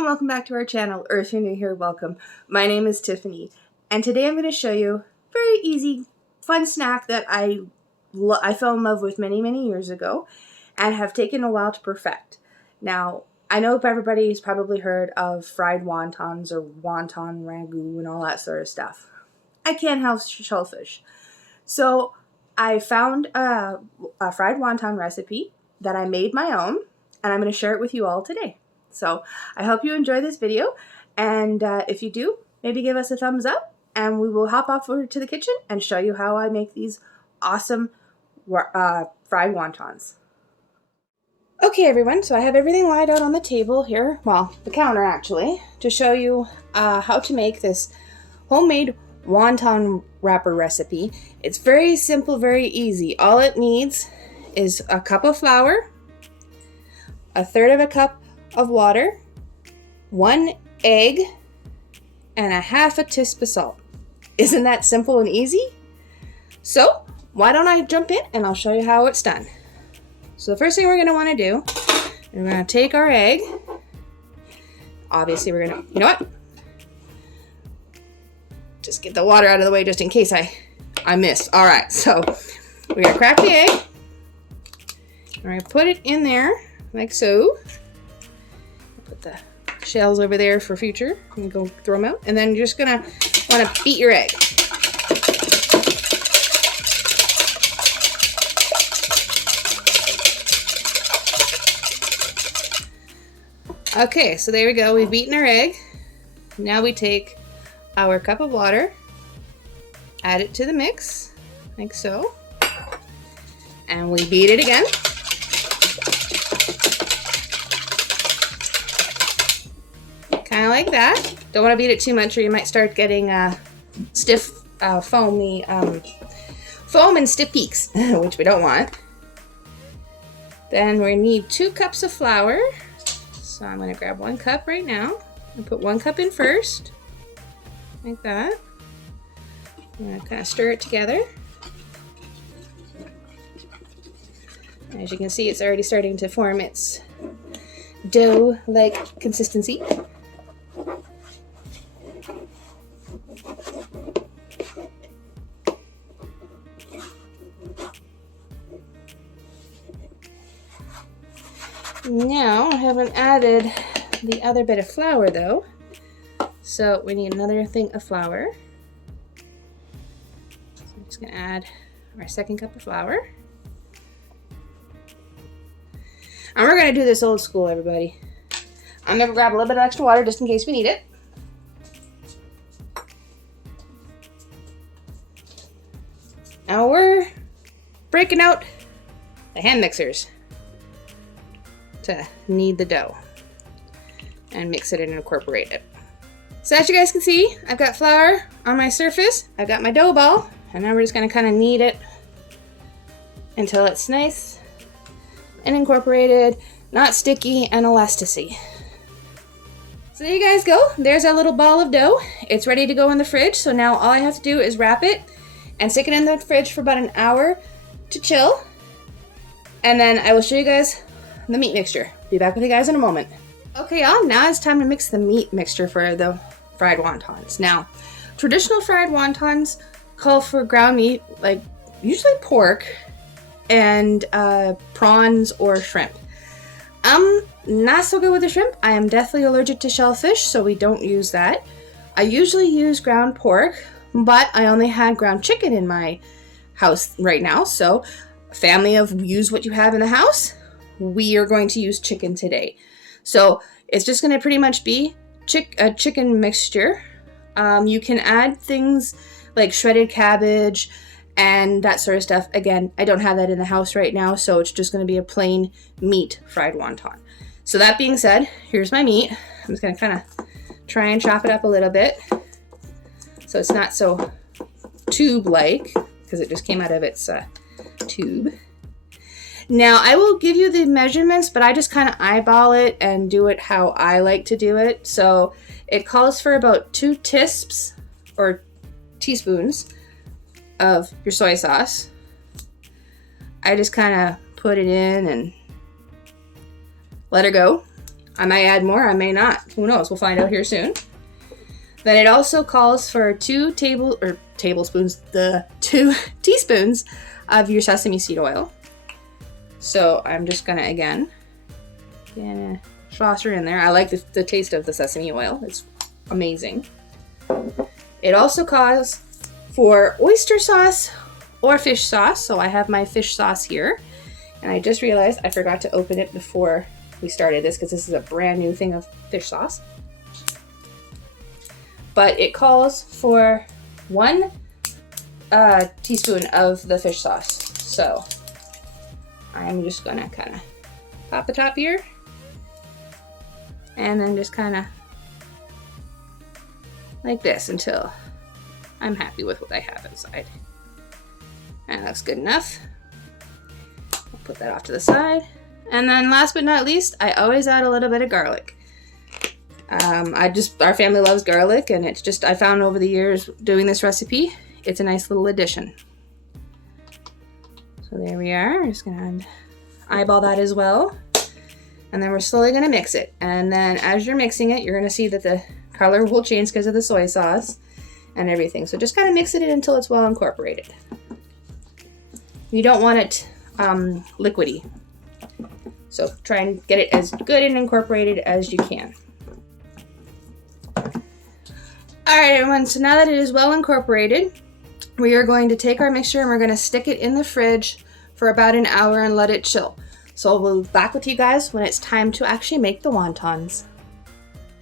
and welcome back to our channel, or if you're new here, welcome. My name is Tiffany, and today I'm going to show you a very easy, fun snack that I fell in love with many years ago and have taken a while to perfect. Now, I know everybody's probably heard of fried wontons or wonton ragu and all that sort of stuff. I can't have shellfish. So I found a fried wonton recipe that I made my own, and I'm going to share it with you all today. So I hope you enjoy this video, and if you do, maybe give us a thumbs up, and we will hop off over to the kitchen and show you how I make these awesome fried wontons. Okay everyone, so I have everything laid out on the table here, well, the counter actually, to show you how to make this homemade wonton wrapper recipe. It's very simple, very easy. All it needs is a cup of flour, a third of a cup of water, 1 egg, and a half a teaspoon of salt. Isn't that simple and easy? So why don't I jump in and I'll show you how it's done. So the first thing we're going to want to do is we're going to take our egg. Obviously we're going to, you know what? Just get the water out of the way just in case I miss. All right, so we're going to crack the egg. We're going to put it in there like so. Put the shells over there for future. I'm going to go throw them out. And then you're just going to want to beat your egg. Okay, so there we go. We've beaten our egg. Now we take our cup of water, add it to the mix, like so, and we beat it again. Kind of like that. Don't want to beat it too much or you might start getting stiff foam and stiff peaks, which we don't want. Then we need 2 cups of flour. So I'm going to grab 1 cup right now and put 1 cup in first, like that. I'm going to kind of stir it together. As you can see, it's already starting to form its dough-like consistency. Now, I haven't added the other bit of flour though, so we need another thing of flour. So I'm just going to add our 2nd cup of flour. And we're going to do this old school, everybody. I'm going to grab a little bit of extra water just in case we need it. Now we're breaking out the hand mixers to knead the dough and mix it and incorporate it. So as you guys can see, I've got flour on my surface, I've got my dough ball, and now we're just going to kind of knead it until it's nice and incorporated, not sticky and elasticity. So there you guys go. There's our little ball of dough. It's ready to go in the fridge. So now all I have to do is wrap it and stick it in the fridge for about an hour to chill. And then I will show you guys the meat mixture. Be back with you guys in a moment. Okay y'all, now it's time to mix the meat mixture for the fried wontons. Now, traditional fried wontons call for ground meat, like usually pork and prawns or shrimp. I'm not so good with the shrimp. I am deathly allergic to shellfish, so we don't use that. I usually use ground pork, but I only had ground chicken in my house right now, so family of use what you have in the house. We are going to use chicken today. So it's just going to pretty much be a chicken mixture. You can add things like shredded cabbage and that sort of stuff. Again, I don't have that in the house right now, so it's just going to be a plain meat fried wonton. So that being said, here's my meat. I'm just going to kind of try and chop it up a little bit so it's not so tube-like, because it just came out of its tube. Now, I will give you the measurements, but I just kind of eyeball it and do it how I like to do it. So it calls for about 2 teaspoons of your soy sauce. I just kind of put it in and let her go. I may add more, I may not. Who knows? We'll find out here soon. Then it also calls for 2 teaspoons of your sesame seed oil. So I'm just gonna, again, toss her in there. I like the taste of the sesame oil. It's amazing. It also calls for oyster sauce or fish sauce. So I have my fish sauce here. And I just realized I forgot to open it before we started this because this is a brand new thing of fish sauce. But it calls for 1 teaspoon of the fish sauce. So I'm just gonna kind of pop the top here and then just kind of like this until I'm happy with what I have inside. And that looks good enough. I'll put that off to the side. And then last but not least, I always add a little bit of garlic. Our family loves garlic, and it's just, I found over the years doing this recipe, it's a nice little addition. So there we are. I'm just gonna eyeball that as well. And then we're slowly gonna mix it. And then as you're mixing it, you're gonna see that the color will change because of the soy sauce and everything. So just kind of mix it until it's well incorporated. You don't want it liquidy. So try and get it as good and incorporated as you can. All right, everyone, so now that it is well incorporated, we are going to take our mixture and we're going to stick it in the fridge for about an hour and let it chill. So we'll be back with you guys when it's time to actually make the wontons.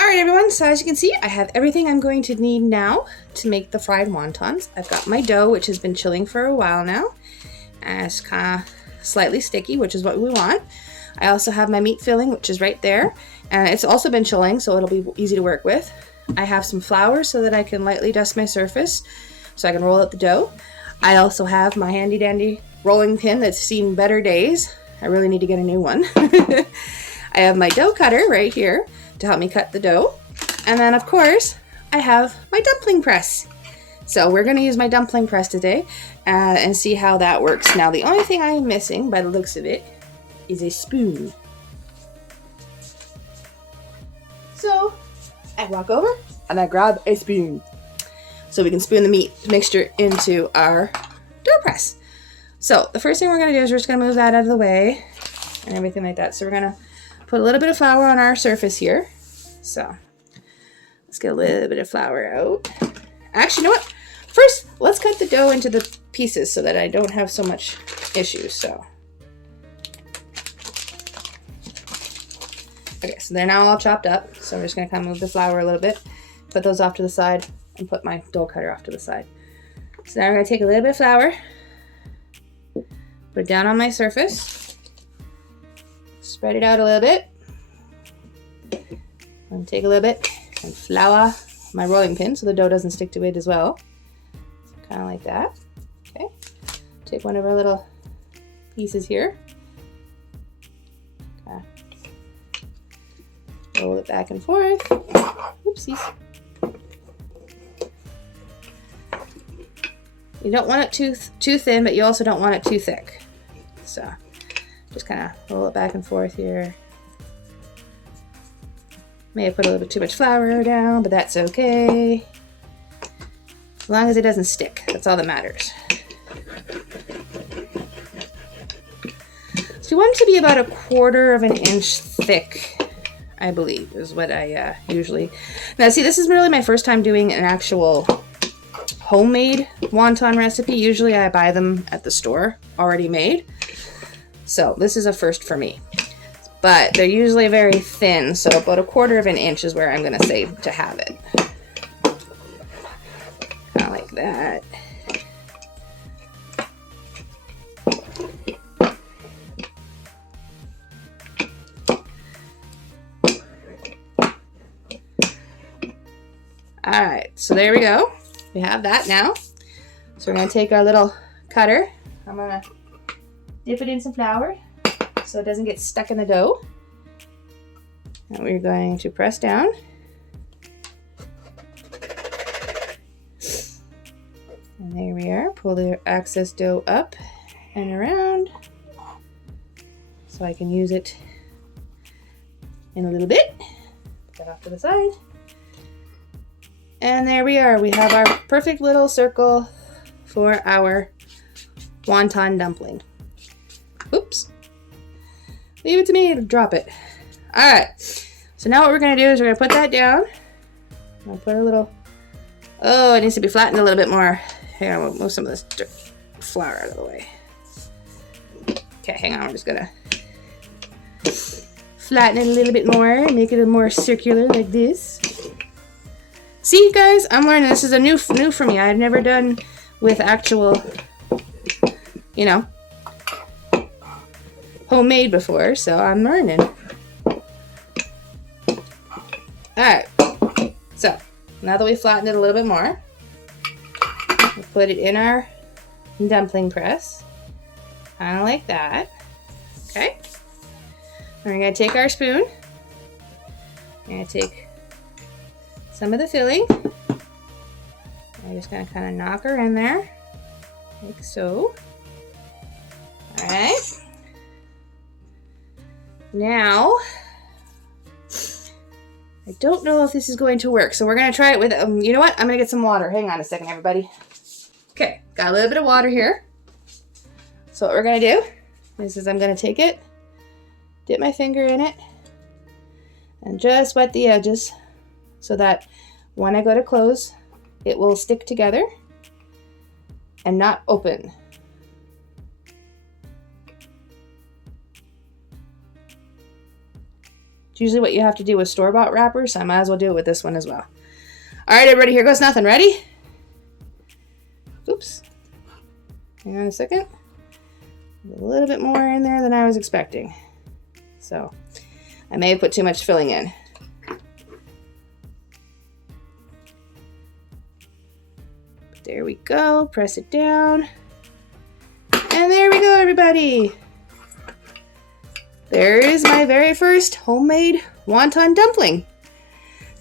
All right, everyone, so as you can see, I have everything I'm going to need now to make the fried wontons. I've got my dough, which has been chilling for a while now, and it's kind of slightly sticky, which is what we want. I also have my meat filling, which is right there, and it's also been chilling, so it'll be easy to work with. I have some flour so that I can lightly dust my surface so I can roll out the dough. I also have my handy dandy rolling pin that's seen better days. I really need to get a new one. I have my dough cutter right here to help me cut the dough. And then of course, I have my dumpling press. So we're gonna use my dumpling press today and see how that works. Now the only thing I'm missing by the looks of it is a spoon. So I walk over and I grab a spoon so we can spoon the meat mixture into our dough press. So the first thing we're gonna do is we're just gonna move that out of the way and everything like that. So we're gonna put a little bit of flour on our surface here. So let's get a little bit of flour out. Actually, you know what? First, let's cut the dough into the pieces so that I don't have so much issues. So, okay, so they're now all chopped up. So I'm just gonna kind of move the flour a little bit, put those off to the side, and put my dough cutter off to the side. So now we're gonna take a little bit of flour, put it down on my surface, spread it out a little bit, and take a little bit and flour my rolling pin so the dough doesn't stick to it as well. So kind of like that. Okay. Take one of our little pieces here. Okay. Roll it back and forth. Oopsies. You don't want it too thin, but you also don't want it too thick. So just kind of roll it back and forth here. May have put a little bit too much flour down, but that's okay. As long as it doesn't stick, that's all that matters. So you want it to be about 1/4 of an inch thick, I believe, is what I usually... Now see, this is really my first time doing an actual homemade wonton recipe. Usually I buy them at the store already made. So this is a first for me. But they're usually very thin, so about 1/4 of an inch is where I'm going to say to have it. Kind of like that. Alright, so there we go. We have that now. So we're going to take our little cutter. I'm going to dip it in some flour so it doesn't get stuck in the dough. And we're going to press down. And there we are. Pull the excess dough up and around so I can use it in a little bit. Put that off to the side. And there we are. We have our perfect little circle for our wonton dumpling. Oops. Leave it to me to drop it. Alright. So now what we're going to do is we're going to put that down. I'll put a little... Oh, it needs to be flattened a little bit more. Hang on, we'll move some of this flour out of the way. Okay, hang on. We're just going to flatten it a little bit more. Make it a more circular like this. See, guys? I'm learning. This is a new for me. I've never done with actual, you know, homemade before, so I'm learning. Alright, so now that we flattened it a little bit more, we'll put it in our dumpling press, kind of like that. Okay, and we're going to take our spoon, we're going to take some of the filling, I'm just going to kind of knock her in there, like so. Alright, now, I don't know if this is going to work, so we're going to try it with, you know what? I'm going to get some water. Hang on a second, everybody. Okay, got a little bit of water here. So what we're going to do is I'm going to take it, dip my finger in it, and just wet the edges so that when I go to close, it will stick together and not open. It's usually what you have to do with store-bought wrappers, so I might as well do it with this one as well. All right, everybody, here goes nothing. Ready? Oops. Hang on a second. A little bit more in there than I was expecting. So I may have put too much filling in. There we go. Press it down. And there we go, everybody. There is my very first homemade wonton dumpling.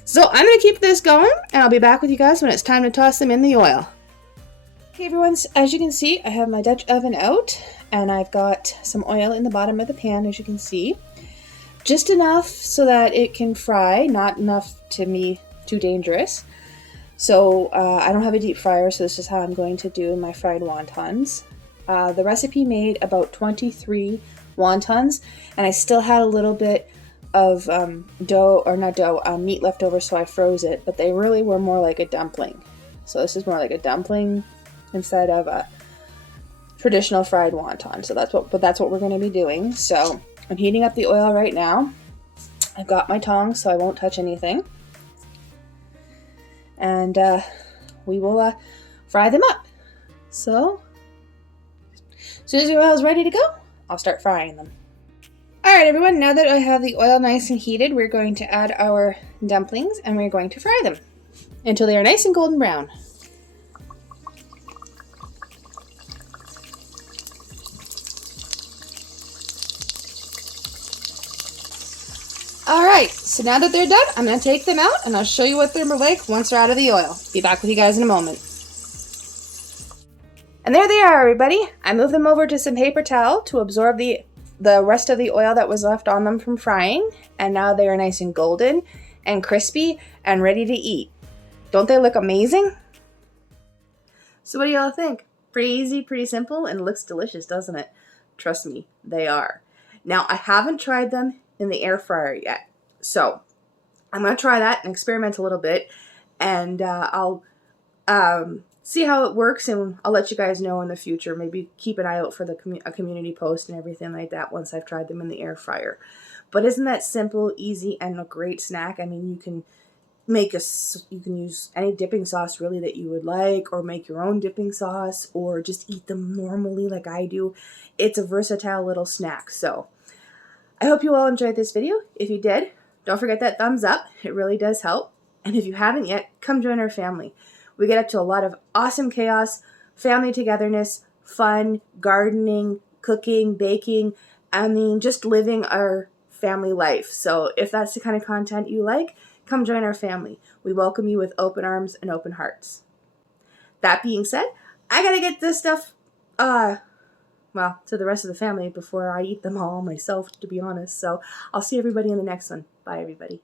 So I'm going to keep this going, and I'll be back with you guys when it's time to toss them in the oil. Okay, everyone, as you can see, I have my Dutch oven out, and I've got some oil in the bottom of the pan, as you can see. Just enough so that it can fry, not enough to be too dangerous. So I don't have a deep fryer, so this is how I'm going to do my fried wontons. The recipe made about 23 wontons, and I still had a little bit of meat left over, so I froze it, but they really were more like a dumpling. So this is more like a dumpling instead of a traditional fried wonton. So that's what we're going to be doing. So I'm heating up the oil right now. I've got my tongs, so I won't touch anything, and we will fry them up. So as soon as the oil is ready to go, I'll start frying them. Alright, everyone, now that I have the oil nice and heated, we're going to add our dumplings and we're going to fry them until they are nice and golden brown. Alright, so now that they're done, I'm going to take them out and I'll show you what they're like once they're out of the oil. Be back with you guys in a moment. And there they are, everybody. I moved them over to some paper towel to absorb the rest of the oil that was left on them from frying. And now they are nice and golden and crispy and ready to eat. Don't they look amazing? So what do y'all think? Pretty easy, pretty simple, and looks delicious, doesn't it? Trust me, they are. Now, I haven't tried them in the air fryer yet. So I'm going to try that and experiment a little bit. And I'll see how it works, and I'll let you guys know in the future. Maybe keep an eye out for a community post and everything like that once I've tried them in the air fryer. But isn't that simple, easy, and a great snack? I mean, you can use any dipping sauce really that you would like, or make your own dipping sauce, or just eat them normally like I do. It's a versatile little snack. So I hope you all enjoyed this video. If you did, don't forget that thumbs up. It really does help. And if you haven't yet, come join our family. We get up to a lot of awesome chaos, family togetherness, fun, gardening, cooking, baking. I mean, just living our family life. So if that's the kind of content you like, come join our family. We welcome you with open arms and open hearts. That being said, I gotta get this stuff, my well, to the rest of the family before I eat them all myself, to be honest. So I'll see everybody in the next one. Bye, everybody.